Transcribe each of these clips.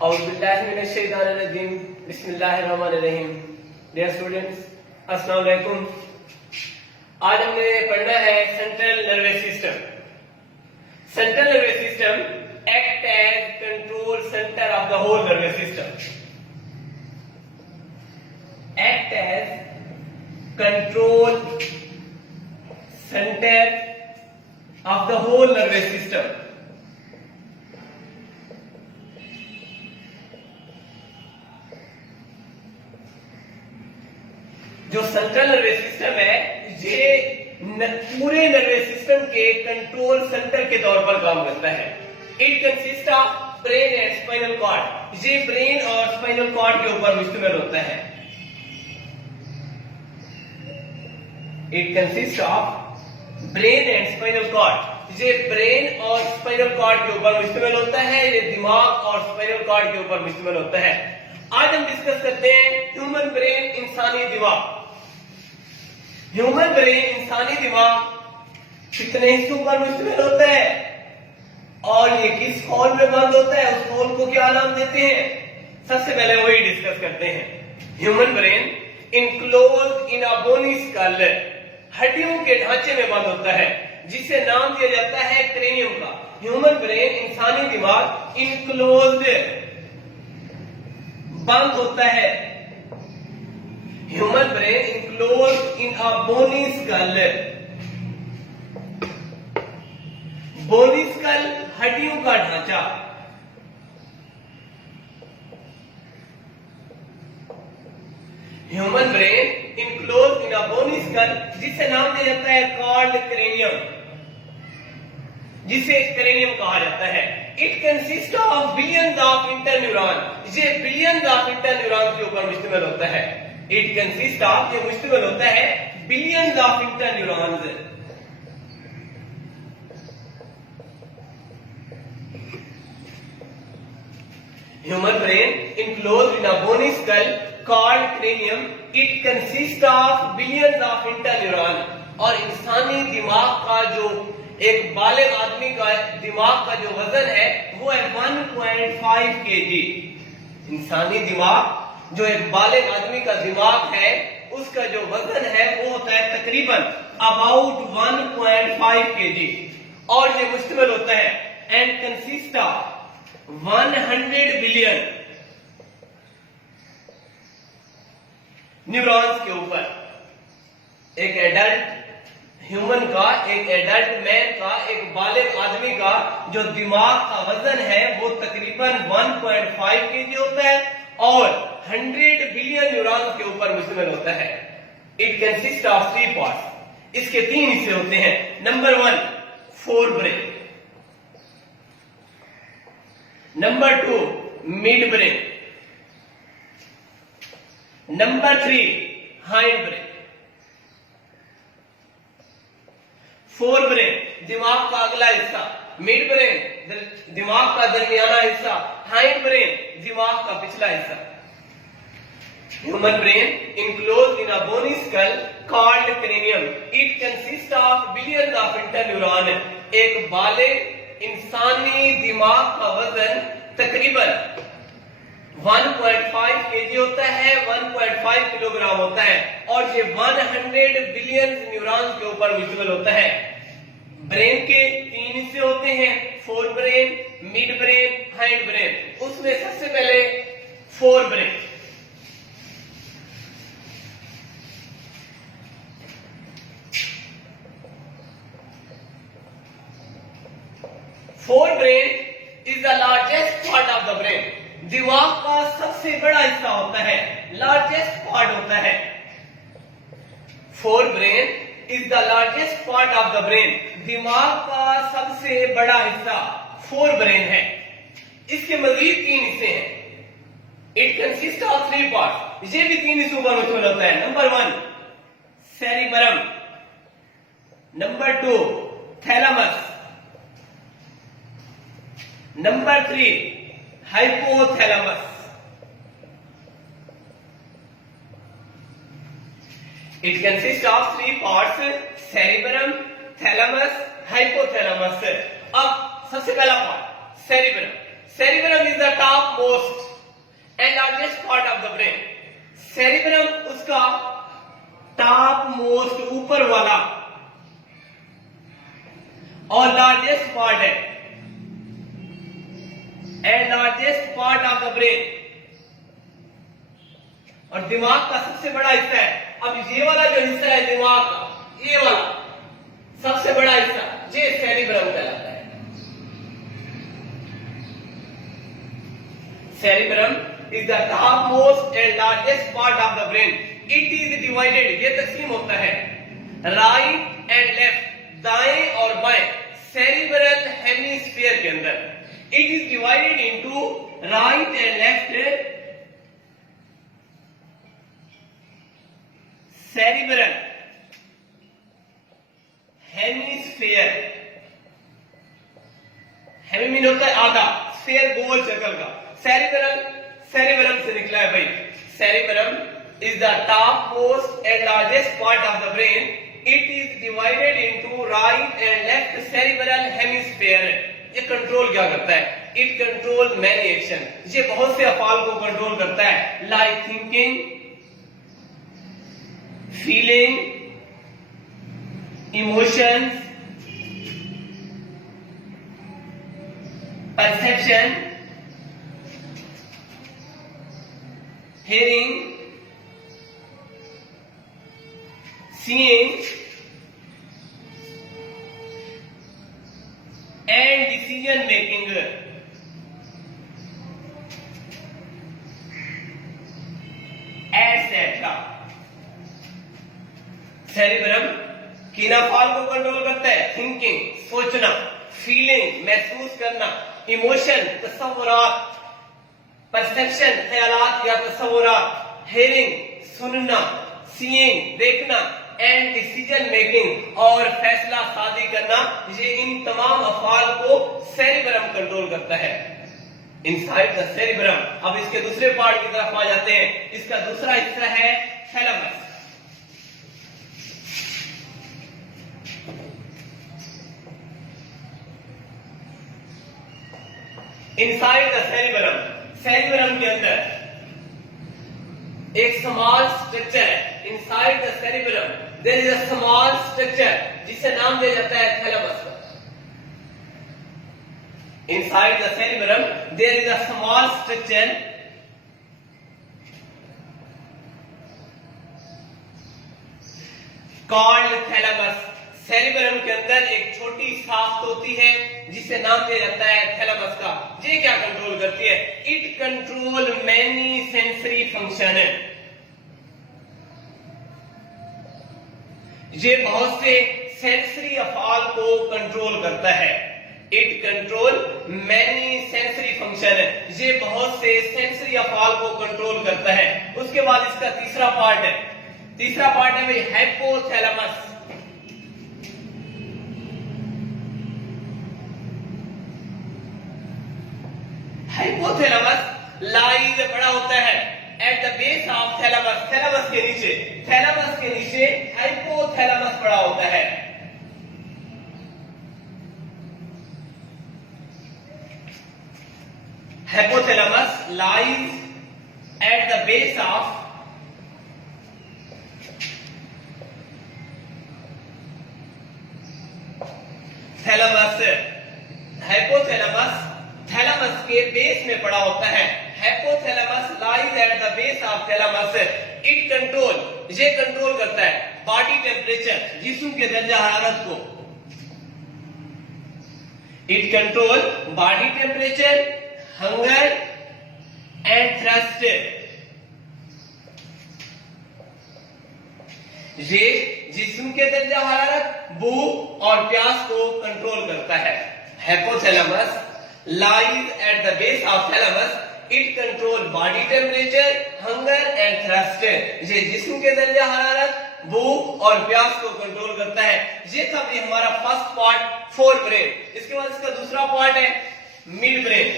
औज़ुबिल्लाहिमिनश्शैतानिर्रजीम बिस्मिल्लाहिर्रहमानिर्रहीम। Dear students, अस्सलाम वालेकुम। आज हमने पढ़ना है central nervous system. Central nervous system act as control centre of the whole nervous system. Act as control centre of the whole nervous system. जो central nervous system है ये पूरे नर्वस सिस्टम के कंट्रोल सेंटर के तौर पर काम करता है। It consist of brain and spinal cord. ये ब्रेन और स्पाइनल कॉर्ड के ऊपर मुश्तमिल होता है। It consist of brain and spinal cord. ये ब्रेन और स्पाइनल कॉर्ड के ऊपर मुश्तमिल होता है। ये दिमाग और स्पाइनल कॉर्ड के ऊपर मुश्तमिल होता है। आज हम डिस्कस करते हैं ह्यूमन ब्रेन, इंसानी दिमाग। ह्यूमन ब्रेन, इंसानी दिमाग कितने हिस्सों पर मुश्तमिल होता है और ये किस हॉल में बंद होता है, उस हॉल को क्या नाम देते हैं, सबसे पहले वही डिस्कस करते हैं। Human brain enclose in a bony skull, हड्डियों के ढांचे में बंद होता है, जिसे नाम दिया जाता है क्रेनियम का। ह्यूमन ब्रेन, इंसानी दिमाग इनक्लोज, बंद होता है। Human brain enclose in a bony skull. Bony skull हड्डियों का ढांचा। Human brain enclose in a bony skull, जिसे नाम दिया जाता है कॉल्ड क्रेनियम, जिसे क्रेनियम कहा जाता है। It consist of billions of interneuron. ये बिलियंस ऑफ इंटरन्यूरॉन के ऊपर मुश्तमिल होता है। इट कंसिस्ट ऑफ, ये मुश्तमिल होता है billions of interneurons. Human brain enclose in a bony skull called cranium. It consist of billions of interneuron. और इंसानी दिमाग का जो एक बालिग आदमी का दिमाग का जो वजन है वो है 1.5 kg। इंसानी दिमाग, जो एक बालिग आदमी का दिमाग है, उसका जो वजन है वो होता है तकरीबन अबाउट 1.5 kg। और ये मुश्तमिल होता है and consist of 100 billion neurons के ऊपर। एक एडल्ट ह्यूमन का, एक एडल्ट मैन का, एक बालिग आदमी का जो दिमाग का वजन है वो तकरीबन 1.5 kg होता है और 100 बिलियन न्यूरॉन्स के ऊपर मुश्तमिल होता है। It consist of 3 parts. इसके 3 हिस्से होते हैं। Number 1 fore brain, number 2 mid brain, number 3 hind brain. Fore brain दिमाग का अगला हिस्सा, मिड ब्रेन दिमाग का दरमियाना हिस्सा, हाइंड ब्रेन दिमाग का पिछला हिस्सा। Human brain enclose in a bony skull called cranium. It consist of billions of interneuron. एक बालिग इंसानी दिमाग का वजन तकरीबन 1.5 kg होता है, 1.5 किलोग्राम होता है और ये 100 बिलियन न्यूरॉन्स के ऊपर मुश्तमिल होता है। ब्रेन के 3 हिस्से होते हैं, fore brain, mid brain, hind brain. उसमें सबसे पहले fore brain. Fore brain is the largest part of the brain. दिमाग का सबसे बड़ा हिस्सा होता है, लार्जेस्ट पार्ट होता है। Fore brain is the largest part of the brain. दिमाग का सबसे बड़ा हिस्सा फोर ब्रेन है। इसके मजीद 3 हिस्से हैं। It consist of 3 parts. ये भी 3 हिस्सों पर मुश्तमिल होता है। Number 1 cerebrum, number 2 thalamus, number 3 hypothalamus. It consist of 3 parts, cerebrum, thalamus, hypothalamus. अब सबसे पहला part cerebrum. Cerebrum is the top most cerebrum उसका टॉप मोस्ट ऊपर वाला और लार्जेस्ट पार्ट है, and largest part of the brain, और दिमाग का सबसे बड़ा हिस्सा है। अब ये वाला जो हिस्सा है दिमाग का, ये वाला सबसे बड़ा हिस्सा, ये सेरिब्रम कहलाता है। Cerebrum is the top most and largest part of the brain. It is divided, ये तकसीम होता है राइट एंड लेफ्ट, दाएं और बाएं सेरिब्रल हेमिस्फीयर के अंदर। It is divided into right and left cerebral hemisphere. Hemi mean होता है आधा, स्फीयर गोल सर्कल का। सेरिब्रल, सेरिब्रम से निकला है भाई। Cerebrum is the top most and largest part of the brain. It is divided into right and left cerebral hemisphere. ये कंट्रोल क्या करता है? It control many action. ये बहुत से अफाल को कंट्रोल करता है, like thinking, feeling, emotions, perception, hearing, seeing, and decision making. etc. Cerebrum किन अफाल को कंट्रोल करता है? थिंकिंग, सोचना, फीलिंग, महसूस करना, इमोशन, तसव्वुरात, परसेप्शन, ख्यालात या तसव्वुरात, हेयरिंग, सुनना, सीइंग, देखना, एंड डिसीजन मेकिंग, और फैसला साजी करना। ये इन तमाम अफाल को सेरिब्रम कंट्रोल करता है। Inside the cerebrum. अब इसके दूसरे पार्ट की तरफ आ जाते हैं। इसका दूसरा हिस्सा है thalamus. Inside the cerebrum, cerebrum के अंदर एक स्मॉल स्ट्रक्चर है। Inside the cerebrum there is a small structure जिसे नाम दिया जाता है थैलेमस का। Inside the cerebrum there is a small structure called thalamus. Cerebrum के अंदर एक छोटी साख्त होती है जिसे नाम दिया जाता है थैलेमस का। ये क्या कंट्रोल करती है? It control many sensory function. ये बहुत से सेंसरी अफाल को कंट्रोल करता है। It control many sensory function. ये बहुत से सेंसरी अफाल को कंट्रोल करता है। उसके बाद इसका तीसरा पार्ट है। तीसरा पार्ट है भाई हाइपोथैलेमस। हाइपोथैलेमस लाइज बड़ा होता है at the base of thalamus. Thalamus के नीचे, थैलेमस के नीचे हाइपोथैलेमस बड़ा होता है। Hypothalamus lies at the base of thalamus. Hypothalamus thalamus के बेस में पड़ा होता है। Hypothalamus lies at the base of thalamus. It control, ये कंट्रोल करता है बॉडी टेम्परेचर, जिस्म के दर्जा हरारत को। It control body temperature, hunger and thrust. ये जिस्म के दर्जा हरारत, भूख और प्यास को कंट्रोल करता है। Hypothalamus lies at the base of thalamus. It control body temperature, hunger and thirst. ये जिस्म के दर्जा हरारत, भूख और प्यास को कंट्रोल करता है। ये था भी हमारा फर्स्ट पार्ट, फोर ब्रेन। इसके बाद इसका दूसरा पार्ट है mid brain.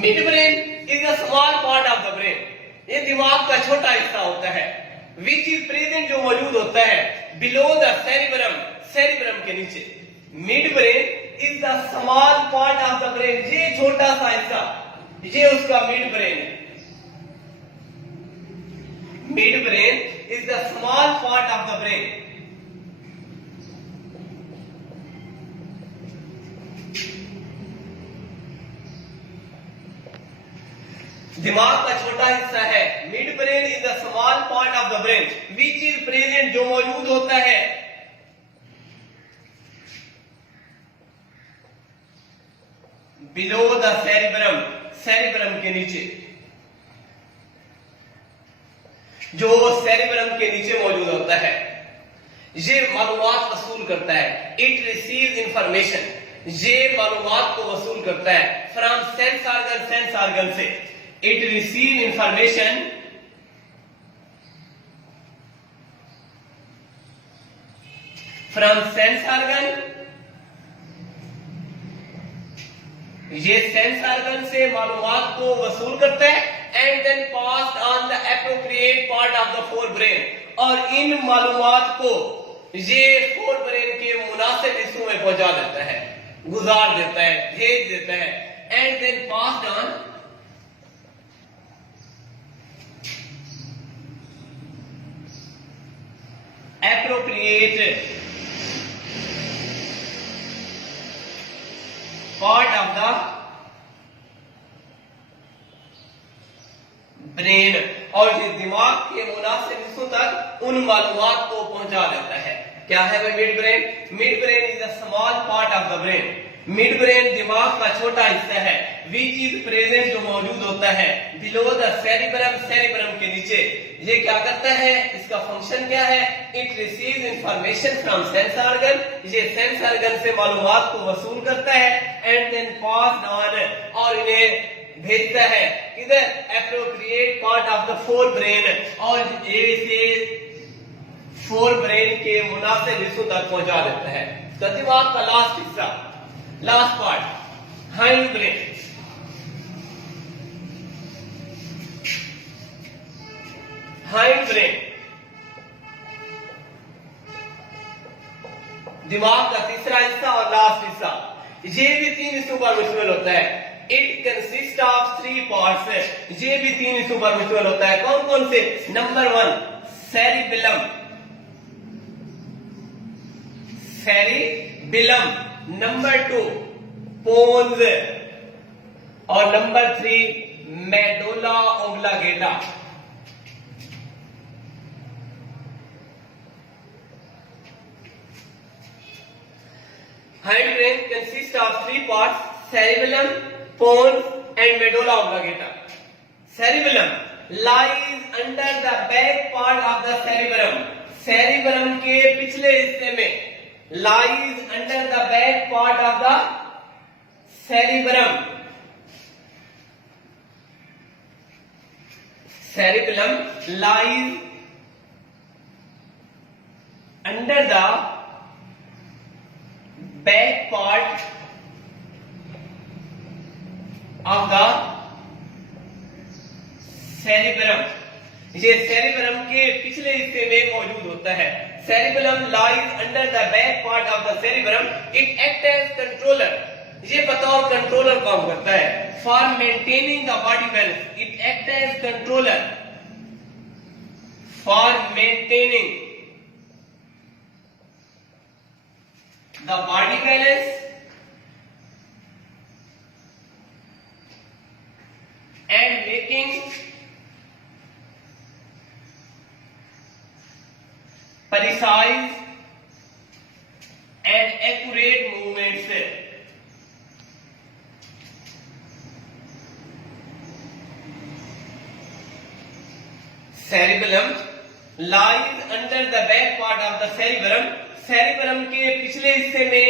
Mid brain is a small part of the brain. ये दिमाग का छोटा हिस्सा होता है। विच इज प्रेजेंट, जो मौजूद होता है बिलो द सेरिब्रम, सेरिब्रम के नीचे। Mid brain is the small part of the brain, ये छोटा सा हिस्सा, ये उसका मिड ब्रेन है। Mid brain is the small part of the brain. दिमाग का छोटा हिस्सा है। Mid brain is the small part of the brain which is present, जो मौजूद होता है बिलो द सेरिब्रम, सेरिब्रम के नीचे, जो सेरिब्रम के नीचे मौजूद होता है। ये मालूमात वसूल करता है। इट रिसीव्स इंफॉर्मेशन, ये मालूमात को वसूल करता है from sense organ, sense organ से। It receive information from sense organ, ये सेंस ऑर्गन से मालूमात को वसूल करता है and then passed on the appropriate part of the forebrain, और इन मालूमात को ये फोर ब्रेन के मुनासिब हिस्सों में पहुंचा देता है, गुजार देता है, भेज देता है। And then passed on appropriate part of the brain, और ये दिमाग के मुनासिब हिस्सों तक उन मालूमात को पहुंचा देता है। क्या है भाई mid brain? Mid brain is a small part of the brain. Mid brain दिमाग का छोटा हिस्सा है विच इज प्रेजेंट, जो मौजूद होता है बिलो द सेरिब्रम, सेरिब्रम के नीचे। ये क्या करता है, इसका फंक्शन क्या है? It receives information from sense organ, ये सेंस ऑर्गन से मालूमात को वसूल करता है एंड देन पास्ड ऑन, और इन्हें भेजता है किधर? Appropriate part of the forebrain, और ये इसे फोर ब्रेन के मुनासिब हिस्सों तक पहुंचा देता है। तो दिमाग का लास्ट हिस्सा, last part, hind brain. Hind brain दिमाग का तीसरा हिस्सा और लास्ट हिस्सा, ये भी तीन हिस्सों पर मुश्तमिल होता है। It consist of three parts, ये भी तीन हिस्सों पर मुश्तमिल होता है। कौन कौन से? Number 1 cerebellum, cerebellum, number 2 pons, और number 3 medulla oblongata. Hind brain consists of three parts: cerebellum, pons, and medulla oblongata. Cerebellum lies under the back part of the cerebrum. Cerebrum के पिछले हिस्से में, lies under the back part of the cerebrum. Cerebellum lies under the back part of the cerebrum, ये cerebrum के पिछले हिस्से में मौजूद होता है। Cerebellum lies under the back part of the cerebrum. It acts as controller, ये बतौर कंट्रोलर काम करता है। For maintaining the body balance, it acts as controller for maintaining the body balance and making precise and accurate movements. Cerebellum lies under the back part of the cerebrum. Cerebrum के पिछले हिस्से में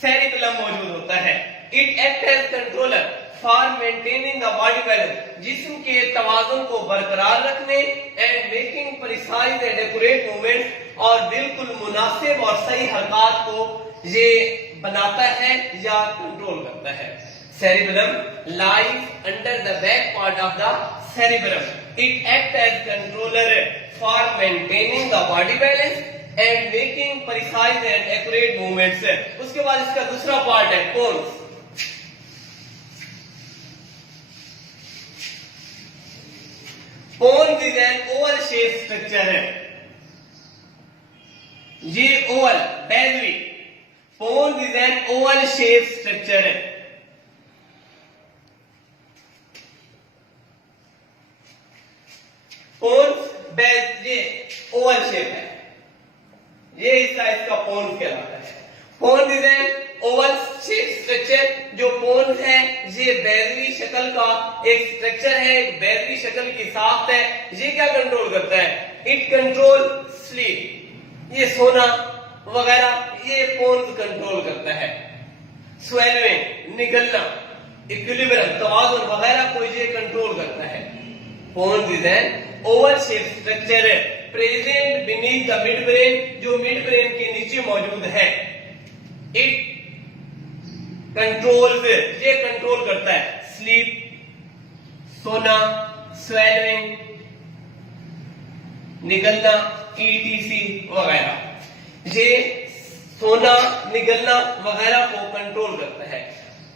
cerebellum मौजूद होता है। It act as controller for maintaining the body balance, जिस्म के तवाजुन को बरकरार रखने, and making precise and accurate movement, और बिल्कुल मुनासिब और सही हरकत को ये बनाता है या कंट्रोल करता है। Cerebellum lies under the back part of the cerebrum. It acts as controller for maintaining the body balance and making precise and accurate movements है। उसके बाद इसका दूसरा पार्ट है pons. Pons is an oval shape structure है। ये oval बेलवी, pons is an oval shape structure है। पोन्स ये ओवल शेप है, ये हिस्सा इसका पोन्स कहलाता है। Pons is an oval shape structure. जो पोन्स है ये बेलवी शक्ल का एक स्ट्रक्चर है, एक बेलवी शक्ल की साख्त है। ये क्या कंट्रोल करता है? इट कंट्रोल स्लीप, ये सोना वगैरह ये पोन्स कंट्रोल करता है। स्वेलिंग, निगलना, इक्विलिब्रियम, तवाज़ुन वगैरह को ये कंट्रोल करता है। Pons is an oval shape structure है present beneath the midbrain, जो मिड ब्रेन के नीचे मौजूद है। इट कंट्रोल, ये कंट्रोल करता है स्लीप, सोना, स्वेलिंग, निगलना, ईटीसी वगैरह। ये सोना, निगलना वगैरह को कंट्रोल करता है।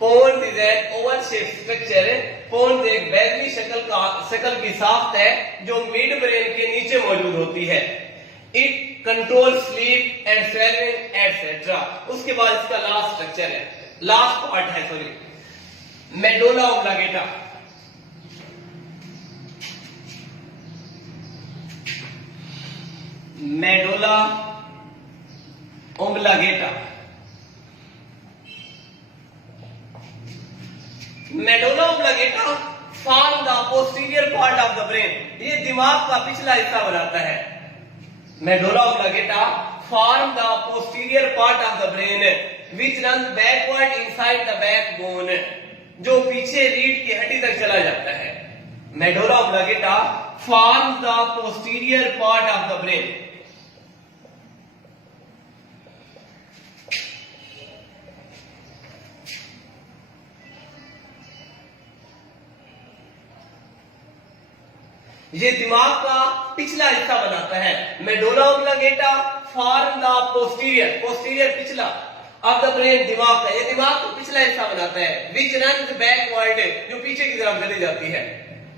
Pons is an oval shape structure है। पोन्स एक बेलवी शक्ल की साख्त है जो मिड ब्रेन के नीचे मौजूद होती है। It control sleep and swelling etcetera. उसके बाद इसका लास्ट स्ट्रक्चर है, लास्ट पार्ट है sorry, medulla oblongata. Medulla oblongata, medulla oblongata form the posterior part of the brain. ये दिमाग का पिछला हिस्सा बनाता है। Medulla oblongata form the posterior part of the brain which run backward inside the backbone, जो पीछे रीढ़ की हड्डी तक चला जाता है। Medulla oblongata form the posterior part of the brain. ये दिमाग का पिछला हिस्सा बनाता है। Medulla oblongata form the posterior, posterior पिछला ऑफ द ब्रेन, दिमाग का, ये दिमाग का पिछला हिस्सा बनाता है। विच रन्स बैकवर्ड, जो पीछे की तरफ चली जाती है।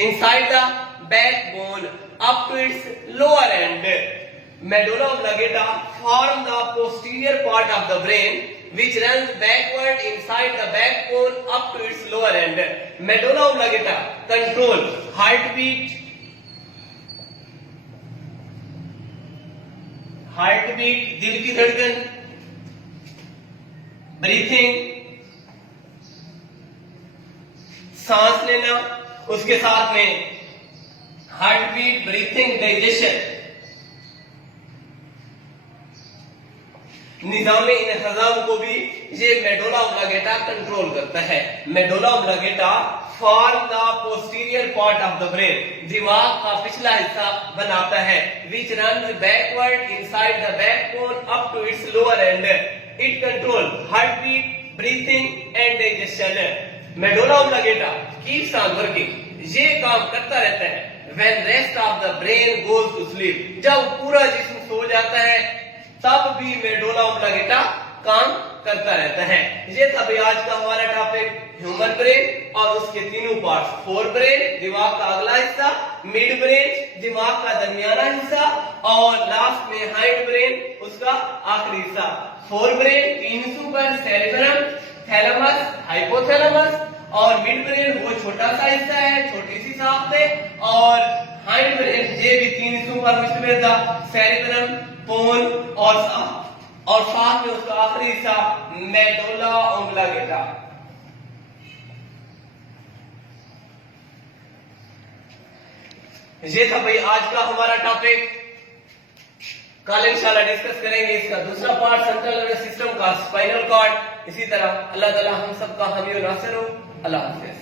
Inside the backbone up to its lower end. Medulla oblongata form the posterior part of the brain which runs backward inside the backbone up to its lower end. Medulla oblongata control heartbeat, दिल की धड़कन, breathing, सांस लेना, उसके साथ में heart beat, breathing, digestion, निजामे इंतजाम को भी ये मेडुला ऑब्लांगेटा कंट्रोल करता है। Medulla oblongata form the posterior part of the brain, दिमाग का पिछला हिस्सा बनाता है। Which runs backward inside the backbone up to its lower end. It control heart beat, breathing and digestion. Medulla oblongata keeps on working, ये काम करता रहता है। When rest of the brain goes to sleep, जब पूरा जिस्म सो जाता है तब भी मेडुला ऑब्लांगेटा काम करता रहता है। ये था भाई आज का हमारा टॉपिक, ह्यूमन ब्रेन और उसके तीनों पार्ट्स। फोर ब्रेन दिमाग का अगला हिस्सा, मिड ब्रेन दिमाग का दरमियाना हिस्सा और लास्ट में हाइंड ब्रेन उसका आखिरी हिस्सा। फोर ब्रेन तीन हिस्सों पर, सेरेब्रम, थैलेमस, हाइपोथैलेमस, और मिड ब्रेन वो छोटा सा हिस्सा है, छोटी सी साख्त है, और हाइंड ब्रेन ये भी तीन हिस्सों पर मुश्तमिल था, सेरेब्रम, पोन और साथ में उसका आखिरी हिस्सा मेडुला ऑब्लांगेटा। ये था भाई आज का हमारा टॉपिक। कल इंशाल्लाह डिस्कस करेंगे इसका दूसरा पार्ट, सेंट्रल नर्वस सिस्टम का, स्पाइनल कॉर्ड। इसी तरह अल्लाह ताला हम सबका हामी और नासिर हो। अल्लाह हाफिज़।